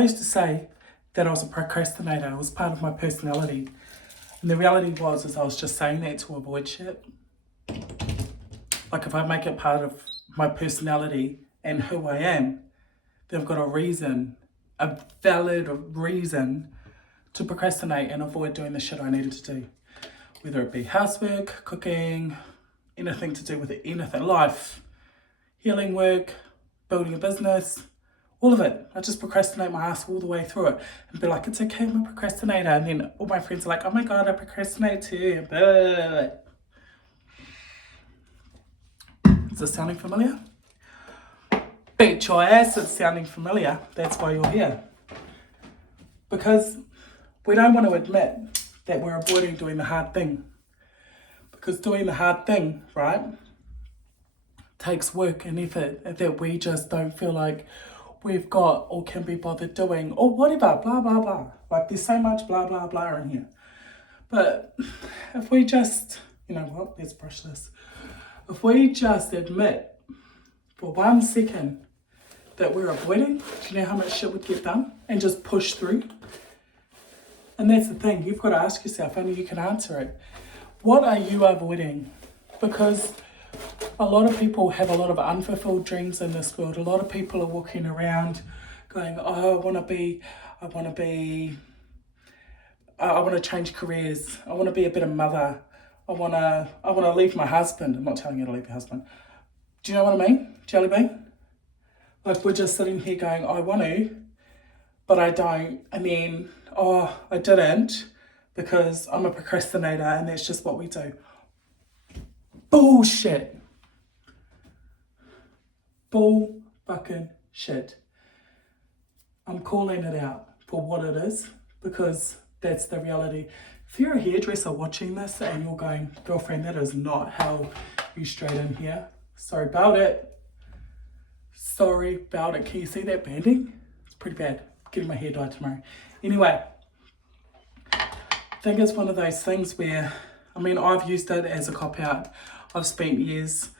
I used to say that I was a procrastinator. It was part of my personality. And the reality is I was just saying that to avoid shit. Like if I make it part of my personality and who I am, then I've got a reason, a valid reason to procrastinate and avoid doing the shit I needed to do. Whether it be housework, cooking, anything to do with anything, life, healing work, building a business, all of it. I just procrastinate my ass all the way through it and be like, it's okay, I'm a procrastinator. And then all my friends are like, oh my God, I procrastinate too. Is this sounding familiar? Bet your ass it's sounding familiar. That's why you're here. Because we don't want to admit that we're avoiding doing the hard thing. Because doing the hard thing, right, takes work and effort that we just don't feel like we've got or can be bothered doing or whatever, blah, blah, blah. Like there's so much blah, blah, blah in here. But if we just, you know what, let's brush this. If we just admit for 1 second that we're avoiding, do you know how much shit would get done? And just push through? And that's the thing, you've got to ask yourself, only you can answer it. What are you avoiding? Because a lot of people have a lot of unfulfilled dreams in this world. A lot of people are walking around going, oh, I want to change careers. I want to be a better mother. I want to leave my husband. I'm not telling you to leave your husband. Do you know what I mean? Jelly bean? Like we're just sitting here going, I want to, but I don't. And then, oh, I didn't because I'm a procrastinator and that's just what we do. Bullshit. Bull fucking shit. I'm calling it out for what it is because that's the reality. If you're a hairdresser watching this and you're going, girlfriend, that is not how you straight in here. Sorry about it. Sorry about it. Can you see that banding? It's pretty bad. Getting my hair dyed tomorrow. Anyway, I think it's one of those things where, I mean, I've used it as a cop-out. I've spent years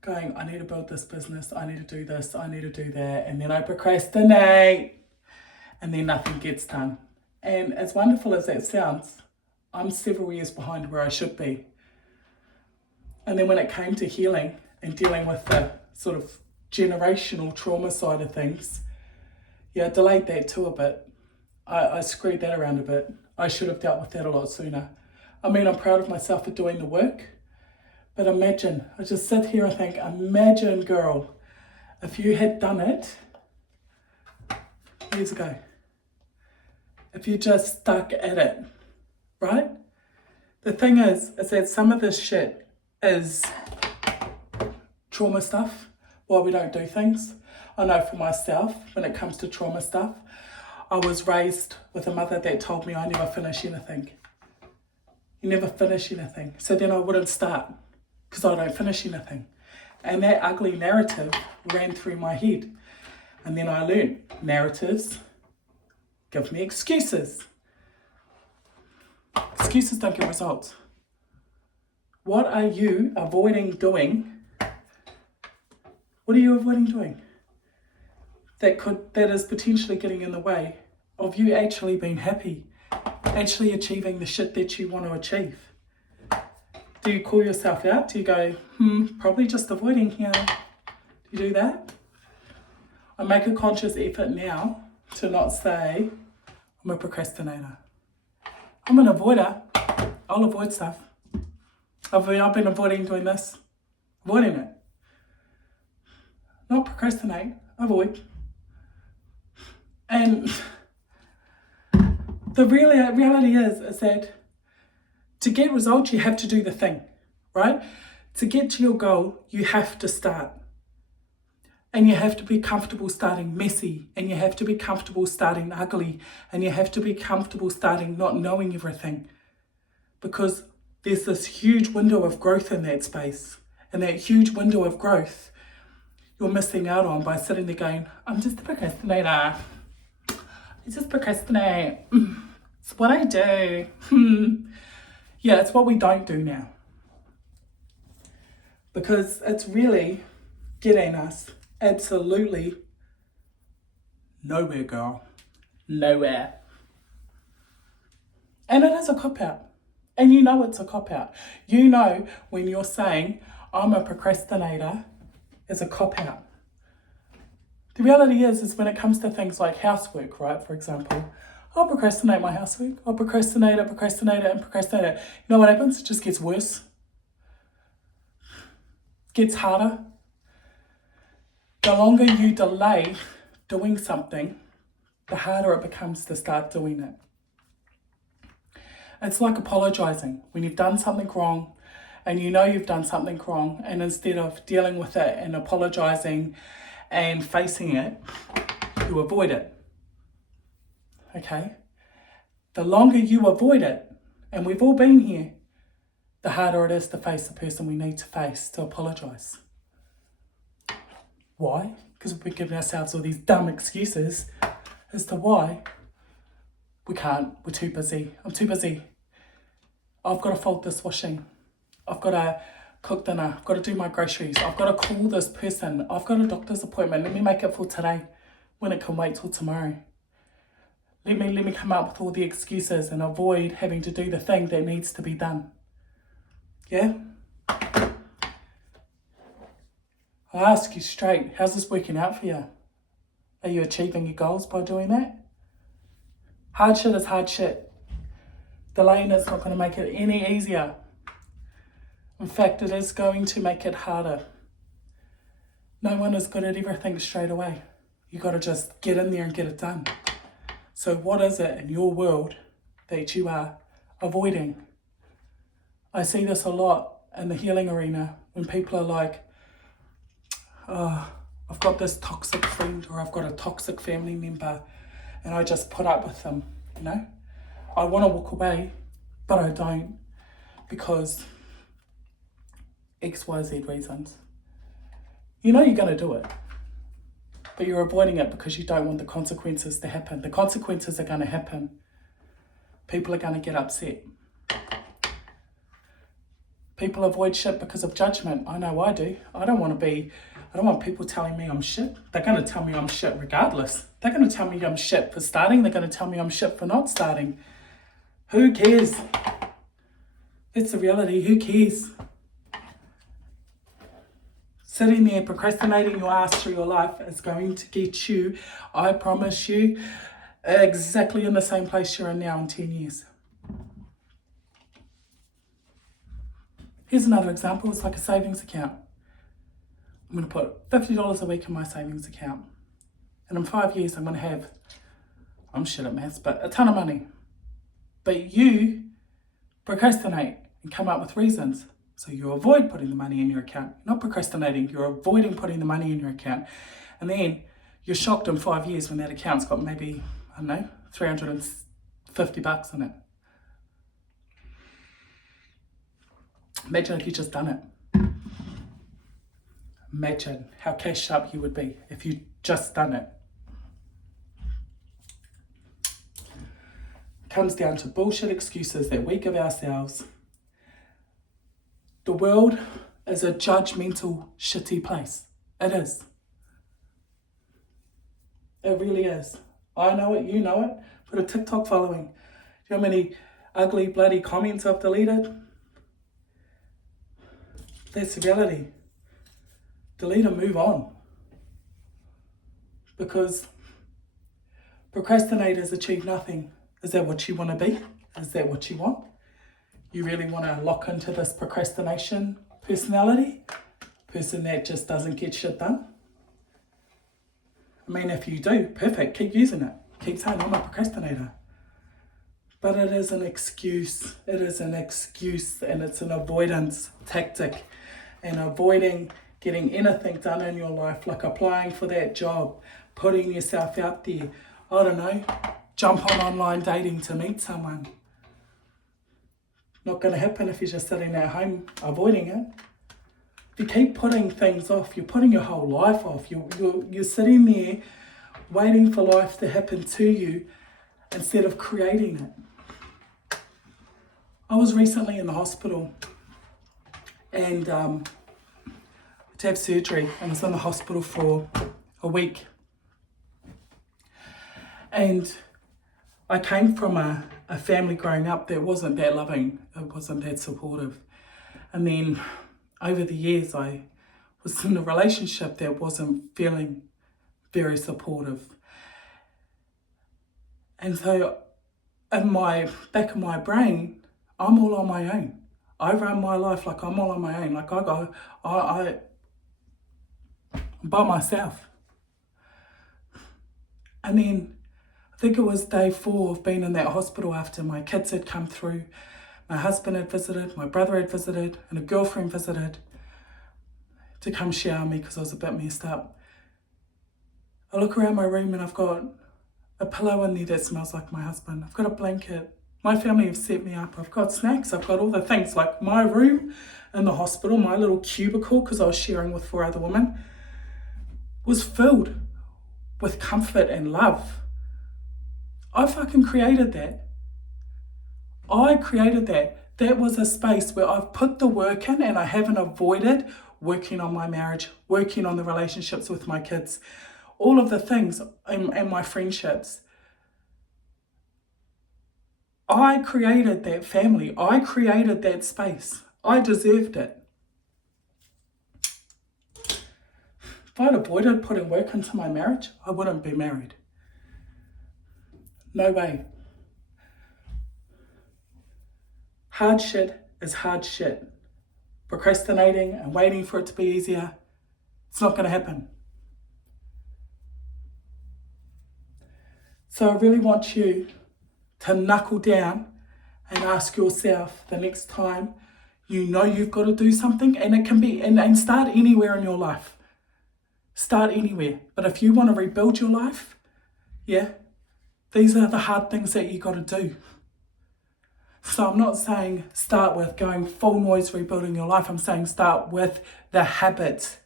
going, I need to build this business, I need to do this, I need to do that, and then I procrastinate, and then nothing gets done. And as wonderful as that sounds, I'm several years behind where I should be. And then when it came to healing and dealing with the sort of generational trauma side of things, yeah, I delayed that too a bit. I screwed that around a bit. I should have dealt with that a lot sooner. I mean, I'm proud of myself for doing the work, but imagine, I just sit here and think, imagine, girl, if you had done it years ago, if you just stuck at it, right? The thing is that some of this shit is trauma stuff, why we don't do things. I know for myself, when it comes to trauma stuff, I was raised with a mother that told me I never finish anything. You never finish anything. So then I wouldn't start because I don't finish anything. And that ugly narrative ran through my head. And then I learned narratives give me excuses. Excuses don't get results. What are you avoiding doing? What are you avoiding doing? That is potentially getting in the way of you actually being happy, actually achieving the shit that you want to achieve. Do you call yourself out? Do you go, probably just avoiding here? Do you do that? I make a conscious effort now to not say, I'm a procrastinator. I'm an avoider. I'll avoid stuff. I've been avoiding doing this, avoiding it. Not procrastinate, avoid. And the reality is that to get results, you have to do the thing, right? To get to your goal, you have to start. And you have to be comfortable starting messy, and you have to be comfortable starting ugly, and you have to be comfortable starting not knowing everything. Because there's this huge window of growth in that space. And that huge window of growth you're missing out on by sitting there going, I'm just a procrastinator. I just procrastinate. It's what I do. Yeah, it's what we don't do now. Because it's really getting us Absolutely nowhere, girl. Nowhere. And it is a cop-out. And you know it's a cop-out. You know when you're saying, I'm a procrastinator, is a cop-out. The reality is when it comes to things like housework, right, for example, I'll procrastinate my housework. I'll procrastinate it, and procrastinate it. You know what happens? It just gets worse. Gets harder. The longer you delay doing something, the harder it becomes to start doing it. It's like apologising. When you've done something wrong and you know you've done something wrong, and instead of dealing with it and apologising and facing it, you avoid it. Okay? The longer you avoid it, and we've all been here, the harder it is to face the person we need to face to apologise. Why? Because we're giving ourselves all these dumb excuses as to why we can't. We're too busy. I'm too busy. I've got to fold this washing. I've got to cook dinner. I've got to do my groceries. I've got to call this person. I've got a doctor's appointment. Let me make it for today when it can wait till tomorrow. Let me come up with all the excuses and avoid having to do the thing that needs to be done. Yeah? I ask you straight, how's this working out for you? Are you achieving your goals by doing that? Hard shit is hard shit. Delaying is not going to make it any easier. In fact, it is going to make it harder. No one is good at everything straight away. You got to just get in there and get it done. So what is it in your world that you are avoiding? I see this a lot in the healing arena when people are like, oh, I've got this toxic friend or I've got a toxic family member and I just put up with them, you know? I want to walk away, but I don't because X, Y, Z reasons. You know you're going to do it, but you're avoiding it because you don't want the consequences to happen. The consequences are going to happen. People are going to get upset. People avoid shit because of judgment. I know I do. I don't want people telling me I'm shit. They're going to tell me I'm shit regardless. They're going to tell me I'm shit for starting. They're going to tell me I'm shit for not starting. Who cares? It's the reality. Who cares? Sitting there procrastinating your ass through your life is going to get you, I promise you, exactly in the same place you're in now in 10 years. Here's another example. It's like a savings account. I'm going to put $50 a week in my savings account. And in 5 years, I'm going to have, I'm shit at maths, but a ton of money. But you procrastinate and come up with reasons. So you avoid putting the money in your account. You're not procrastinating, you're avoiding putting the money in your account. And then you're shocked in 5 years when that account's got maybe, I don't know, $350 in it. Imagine if you just done it. Imagine how cash sharp you would be if you just done it. Comes down to bullshit excuses that we give ourselves. The world is a judgmental, shitty place. It is. It really is. I know it, you know it. Put a TikTok following. Do you know how many ugly, bloody comments I've deleted? That's the reality. Delete and move on. Because procrastinators achieve nothing. Is that what you want to be? Is that what you want? You really want to lock into this procrastination personality? Person that just doesn't get shit done? I mean, if you do, perfect. Keep using it. Keep saying, I'm a procrastinator. But it is an excuse. It is an excuse and it's an avoidance tactic. And avoiding getting anything done in your life, like applying for that job, putting yourself out there, I don't know, jump on online dating to meet someone. Not going to happen if you're just sitting at home avoiding it. If you keep putting things off, you're putting your whole life off. You're sitting there waiting for life to happen to you instead of creating it. I was recently in the hospital and to have surgery and was in the hospital for a week. And I came from a family growing up that wasn't that loving, it wasn't that supportive. And then over the years I was in a relationship that wasn't feeling very supportive. And so in my back of my brain, I'm all on my own. I run my life like I'm all on my own. Like I'm by myself. And then I think it was day 4 of being in that hospital after my kids had come through, my husband had visited, my brother had visited, and a girlfriend visited to come shower me because I was a bit messed up. I look around my room and I've got a pillow in there that smells like my husband. I've got a blanket. My family have set me up. I've got snacks. I've got all the things. Like my room in the hospital, my little cubicle, because I was sharing with 4 other women, was filled with comfort and love. I fucking created that. I created that. That was a space where I've put the work in and I haven't avoided working on my marriage, working on the relationships with my kids, all of the things and my friendships. I created that family. I created that space. I deserved it. If I'd avoided putting work into my marriage, I wouldn't be married. No way. Hard shit is hard shit. Procrastinating and waiting for it to be easier, it's not going to happen. So I really want you to knuckle down and ask yourself the next time you know you've got to do something, and it can be, and start anywhere in your life. Start anywhere. But if you want to rebuild your life, these are the hard things that you got to do. So I'm not saying start with going full noise rebuilding your life. I'm saying start with the habits,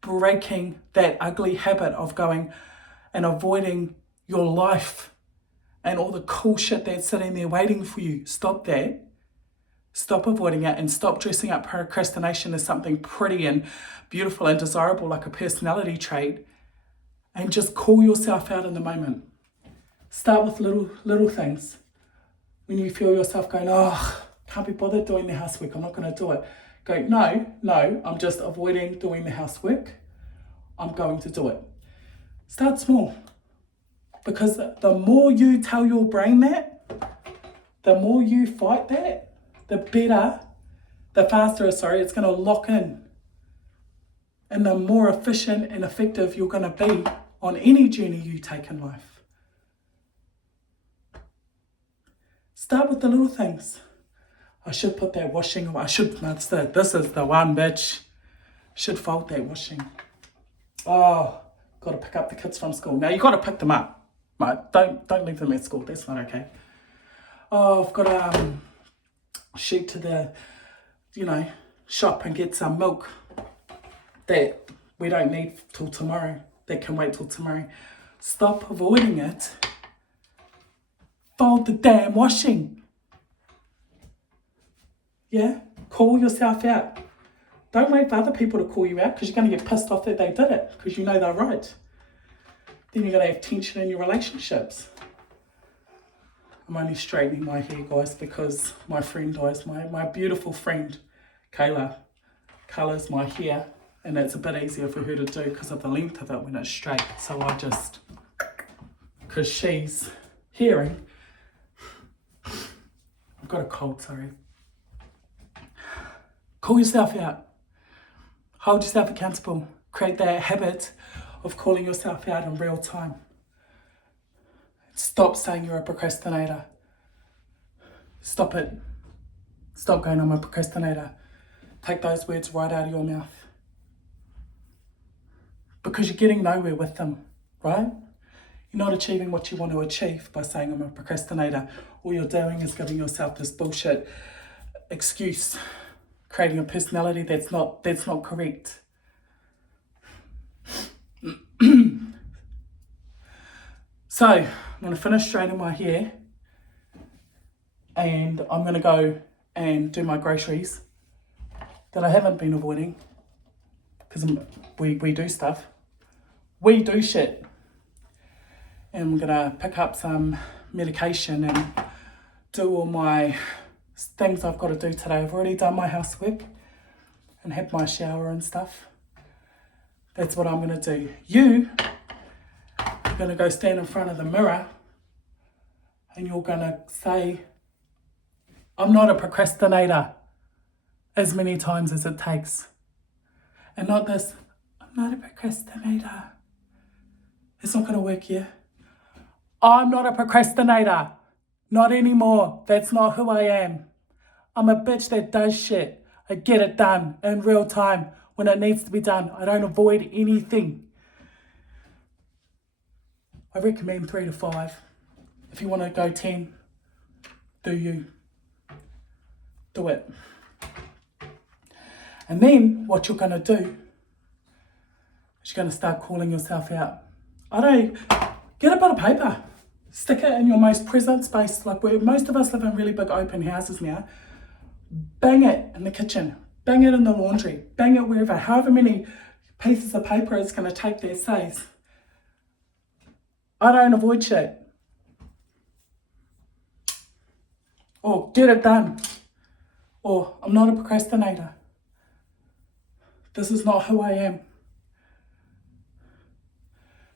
breaking that ugly habit of going and avoiding your life and all the cool shit that's sitting there waiting for you. Stop that. Stop avoiding it and stop dressing up procrastination as something pretty and beautiful and desirable like a personality trait, and just call yourself out in the moment. Start with little things. When you feel yourself going, can't be bothered doing the housework, I'm not going to do it. Go, no, I'm just avoiding doing the housework. I'm going to do it. Start small. Because the more you tell your brain that, the more you fight that, the faster it's going to lock in. And the more efficient and effective you're going to be on any journey you take in life. Start with the little things. I should put that washing away. This is the one, bitch. Should fold that washing. Oh, got to pick up the kids from school. Now you got to pick them up. Right, don't leave them at school. That's not okay. Oh, I've got to shoot to the, shop and get some milk that we don't need till tomorrow. That can wait till tomorrow. Stop avoiding it. Fold the damn washing. Yeah? Call yourself out. Don't wait for other people to call you out because you're going to get pissed off that they did it because you know they're right. Then you're going to have tension in your relationships. I'm only straightening my hair, guys, because my friend dies. My beautiful friend, Kayla, colours my hair, and it's a bit easier for her to do because of the length of it when it's straight. So I just, because she's hearing, I've got a cold, sorry. Call yourself out. Hold yourself accountable. Create that habit of calling yourself out in real time. Stop saying you're a procrastinator. Stop it. Stop going, I'm a procrastinator. Take those words right out of your mouth. Because you're getting nowhere with them, right? You're not achieving what you want to achieve by saying I'm a procrastinator. All you're doing is giving yourself this bullshit excuse, creating a personality that's not correct. So, I'm going to finish straightening my hair and I'm going to go and do my groceries that I haven't been avoiding. because we do stuff. We do shit. And I'm gonna pick up some medication and do all my things I've got to do today. I've already done my housework and had my shower and stuff. That's what I'm gonna do. You're gonna go stand in front of the mirror and you're gonna say, I'm not a procrastinator, as many times as it takes. And not this, I'm not a procrastinator. It's not gonna work here. I'm not a procrastinator. Not anymore. That's not who I am. I'm a bitch that does shit. I get it done in real time when it needs to be done. I don't avoid anything. I recommend 3 to 5. If you want to go 10, do you. Do it. And then what you're going to do is you're going to start calling yourself out. Get a bit of paper. Stick it in your most present space, like where most of us live in really big open houses now. Bang it in the kitchen. Bang it in the laundry. Bang it wherever. However many pieces of paper it's going to take that says, I don't avoid shit. Or get it done. Or I'm not a procrastinator. This is not who I am.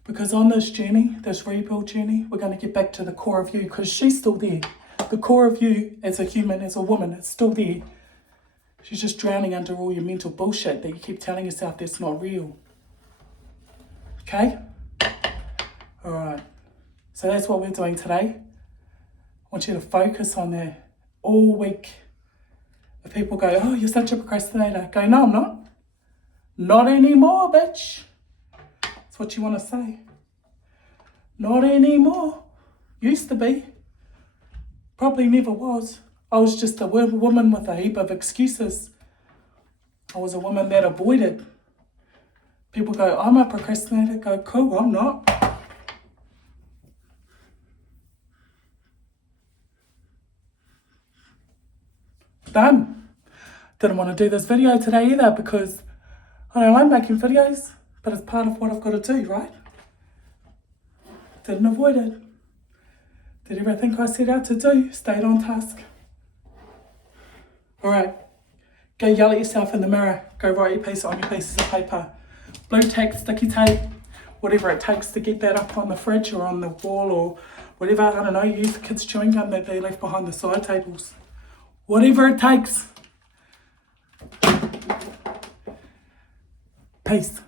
Because on this journey, this rebuild journey, we're going to get back to the core of you, because she's still there. The core of you as a human, as a woman, it's still there. She's just drowning under all your mental bullshit that you keep telling yourself that's not real. Okay? All right. So that's what we're doing today. I want you to focus on that all week. If people go, oh, you're such a procrastinator, go, no, I'm not. Not anymore, bitch. That's what you want to say. Not anymore. Used to be. Probably never was. I was just a woman with a heap of excuses. I was a woman that avoided. People go, I'm a procrastinator. Go, cool, I'm not. Done. Didn't want to do this video today either because I don't like making videos, but it's part of what I've got to do, right? Didn't avoid it. Did everything I set out to do, stayed on task. All right, go yell at yourself in the mirror. Go write your piece on your pieces of paper. Blue tape, sticky tape, whatever it takes to get that up on the fridge or on the wall or whatever. I don't know, use the kids' chewing gum that they left behind the side tables. Whatever it takes. Peace.